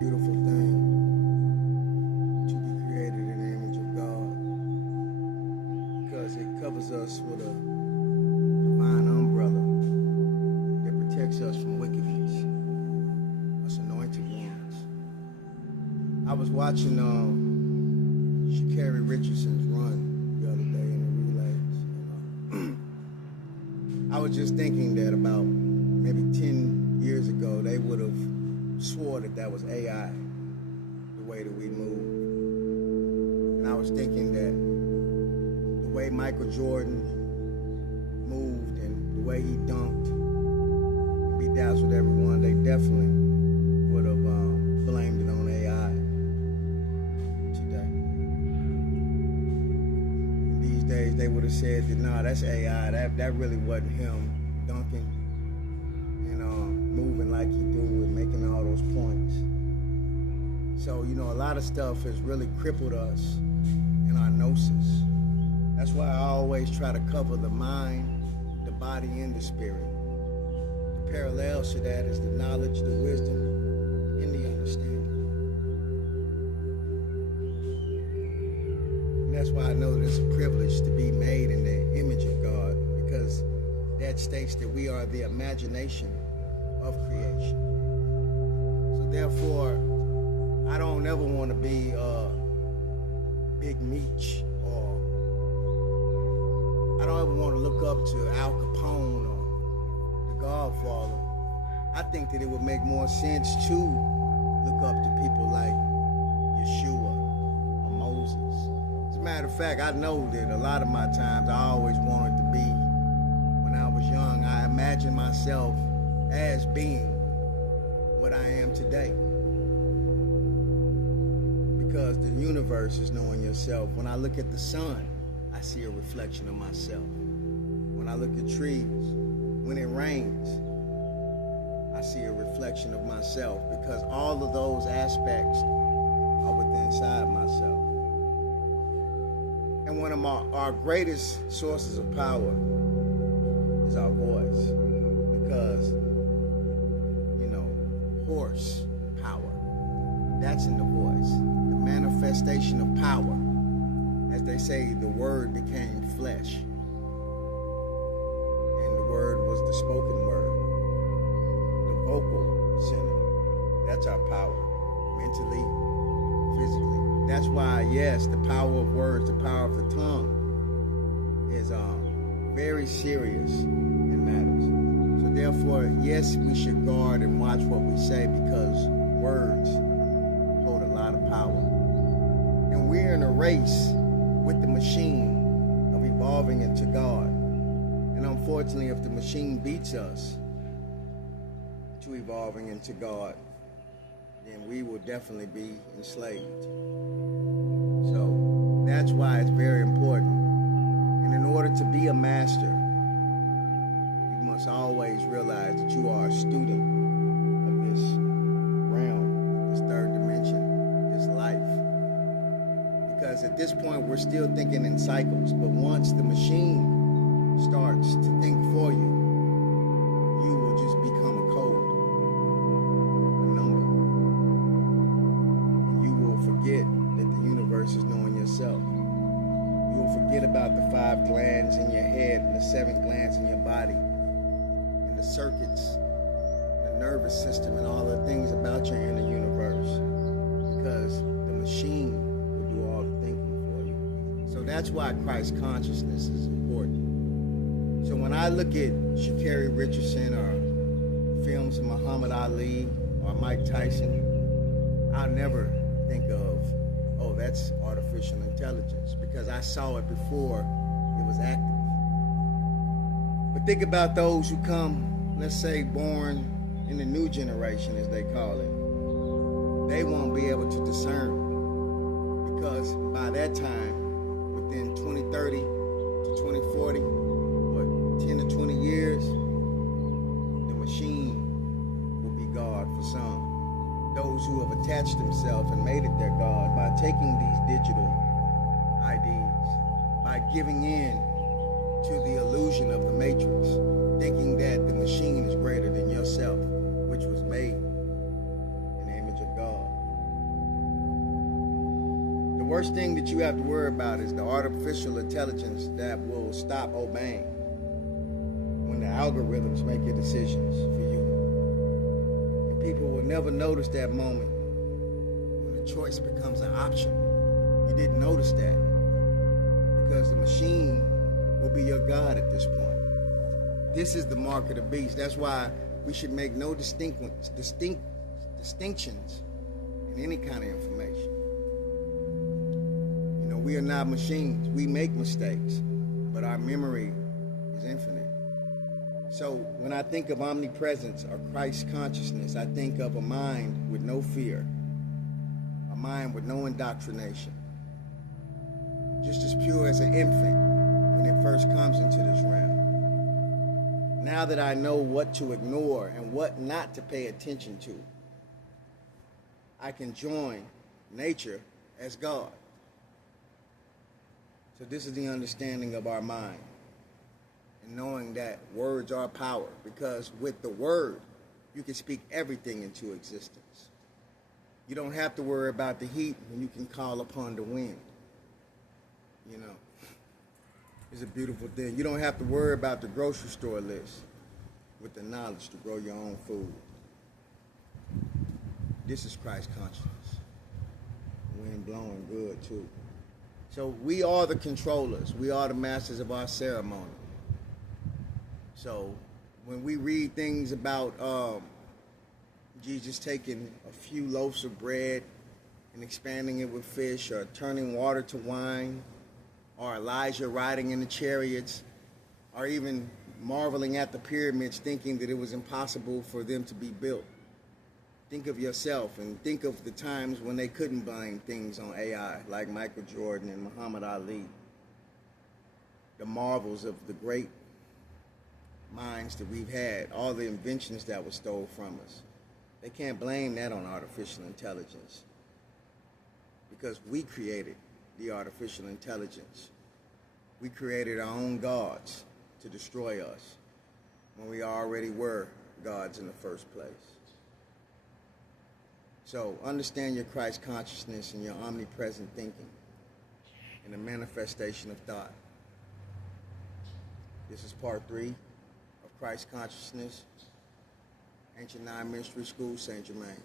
Beautiful thing to be created in the image of God, because it covers us with a divine umbrella that protects us from wickedness, us anointed ones. I was watching Sha'Carri Richardson's run the other day in the relays. I was just thinking that about maybe 10 years ago, they would have swore that was AI, the way that we move. And I was thinking that the way Michael Jordan moved and the way he dunked and bedazzled everyone, they definitely would have blamed it on AI today. And these days, they would have said that, nah, that's AI. That really wasn't him dunking and moving like he do and making all those points. So, a lot of stuff has really crippled us in our gnosis. That's why I always try to cover the mind, the body, and the spirit. The parallels to that is the knowledge, the wisdom, and the understanding. And that's why I know that it's a privilege to be made in the image of God, because that states that we are the imagination of creation. So therefore, I don't ever want to be Big Meech, or I don't ever want to look up to Al Capone or the Godfather. I think that it would make more sense to look up to people like Yeshua or Moses. As a matter of fact, I know that a lot of my times I always wanted to be, when I was young, I imagined myself as being what I am today. Because the universe is knowing yourself. When I look at the sun, I see a reflection of myself. When I look at trees, when it rains, I see a reflection of myself, because all of those aspects are within inside myself. And one of our greatest sources of power is our voice, because horse power, that's in the voice. The manifestation of power, as they say, the word became flesh, and the word was the spoken word, the vocal center. That's our power, mentally, physically. That's why, yes, the power of words, the power of the tongue is very serious and matters. So therefore, yes, we should guard and watch what we say, because words hold a lot of power. And we're in a race with the machine of evolving into God. And unfortunately, if the machine beats us to evolving into God, then we will definitely be enslaved. So that's why it's very important. And in order to be a master, you must always realize that you are a student of this realm, this third dimension, this life. Because at this point, we're still thinking in cycles. But once the machine starts to think for you, you will just become a code, a number. And you will forget that the universe is knowing yourself. You will forget about the 5 glands in your head and the 7 glands in your body, and the circuits, the nervous system, and all the things about your inner universe, because the machine will do all the thinking for you. So that's why Christ consciousness is important. So when I look at Sha'Carri Richardson or films of Muhammad Ali or Mike Tyson, I'll never think of, oh, that's artificial intelligence, because I saw it before it was active. But think about those who come, let's say, born in the new generation, as they call it. They won't be able to discern, because by that time, within 2030 to 2040, 10 to 20 years, the machine will be God for some. Those who have attached themselves and made it their God by taking these digital IDs, by giving in to the illusion of the matrix, thinking that the machine is greater than yourself, which was made in the image of God. worst thing that you have to worry about is the artificial intelligence that will stop obeying when the algorithms make your decisions for you. And people will never notice that moment when the choice becomes an option. You didn't notice that because the machine will be your God at this point. This is the mark of the beast. That's why we should make no distinctions in any kind of information. You know, we are not machines. We make mistakes, but our memory is infinite. So when I think of omnipresence or Christ consciousness, I think of a mind with no fear, a mind with no indoctrination, just as pure as an infant when it first comes into this realm. Now that I know what to ignore and what not to pay attention to, I can join nature as God. So this is the understanding of our mind, and knowing that words are power, because with the word, you can speak everything into existence. You don't have to worry about the heat when you can call upon the wind. You know, it's a beautiful thing. You don't have to worry about the grocery store list with the knowledge to grow your own food. This is Christ consciousness. Wind blowing good too. So we are the controllers. We are the masters of our ceremony. So when we read things about Jesus taking a few loaves of bread and expanding it with fish, or turning water to wine, or Elijah riding in the chariots, or even marveling at the pyramids, thinking that it was impossible for them to be built. Think of yourself and think of the times when they couldn't blame things on AI, like Michael Jordan and Muhammad Ali. The marvels of the great minds that we've had, all the inventions that were stolen from us. They can't blame that on artificial intelligence, because we created the artificial intelligence. We created our own gods to destroy us when we already were gods in the first place. So understand your Christ consciousness and your omnipresent thinking and the manifestation of thought. This is part 3 of Christ consciousness, Ancient Nine Mystery School, Saint Germain.